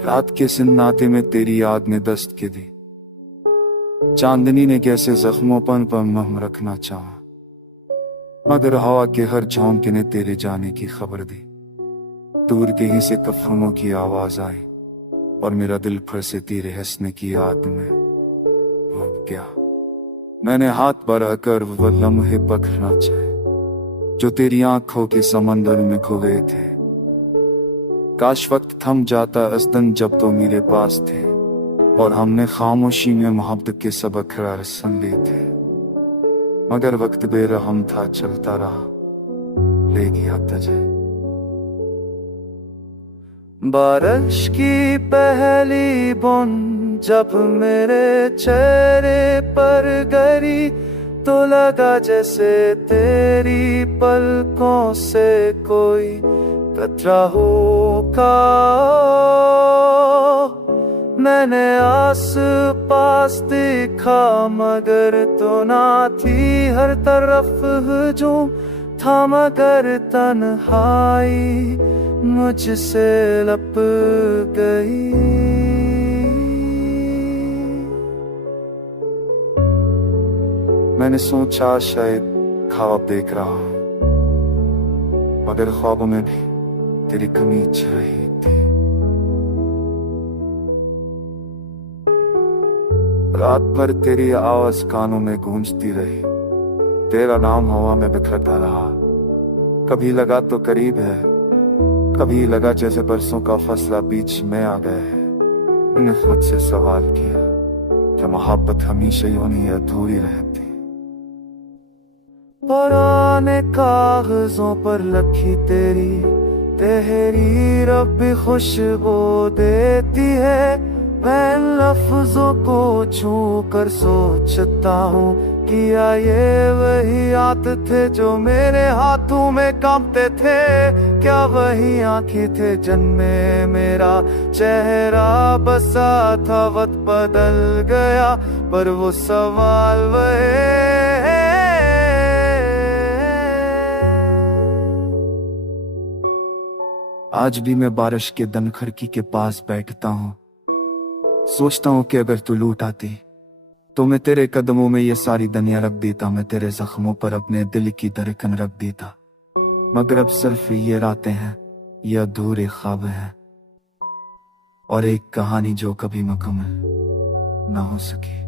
रात के सन्नाटे में तेरी याद ने दस्त के दी। चांदनी ने कैसे जख्मों पर मरहम रखना चाहा, मगर हवा के हर झोंके ने तेरे जाने की खबर दी। दूर कहीं से कफनों की आवाज आई और मेरा दिल फिर से तेरे हंसने की याद में डूब गया। मैंने हाथ बढ़ाकर वो लम्हे पकड़ना चाहे जो तेरी आंखों के समंदर में खो गए थे। काश वक्त थम जाता अस्तन जब तो मेरे पास थे और हमने खामोशी में मोहब्बत के सबक सुन लिए थे। मगर वक्त बेरहम था, चलता रहा, ले गया तुझे। बारिश की पहली बूंद जब मेरे चेहरे पर गिरी तो लगा जैसे तेरी पलकों से कोई कतरा होगा। मैंने आस पास देखा मगर तो ना थी, हर तरफ हजूम था मगर तन्हाई मुझसे लप गई। मैंने सोचा शायद ख्वाब देख रहा हूं, मगर ख्वाबों में भी तेरी कमी छह रही थी। रात भर तेरी आवाज कानों में गूंजती रही, तेरा नाम हवा में बिखरता रहा। कभी लगा तो करीब है, कभी लगा जैसे बरसों का फसला बीच में आ गया है। मैंने खुद से सवाल किया, क्या मोहब्बत हमेशा यूं ही अधूरी रहती? पुराने कागजों पर लिखी तेरी तहरीर अब भी खुशबू देती है। मैं लफ्जों को छू कर सोचता हूँ, किया ये वही हाथ थे जो मेरे हाथों में कांपते थे? क्या वही आंखें थे जिनमें मेरा चेहरा बसा था? वक्त बदल गया पर वो सवाल वही। आज भी मैं बारिश के दिन खिड़की के पास बैठता हूँ, सोचता हूँ कि अगर तू लौट आती तो मैं तेरे कदमों में ये सारी दुनिया रख देता। मैं तेरे जख्मों पर अपने दिल की धड़कन रख देता। मगर अब सिर्फ ये रातें हैं, ये अधूरे ख्वाब हैं और एक कहानी जो कभी मुकम्मल ना हो सकी।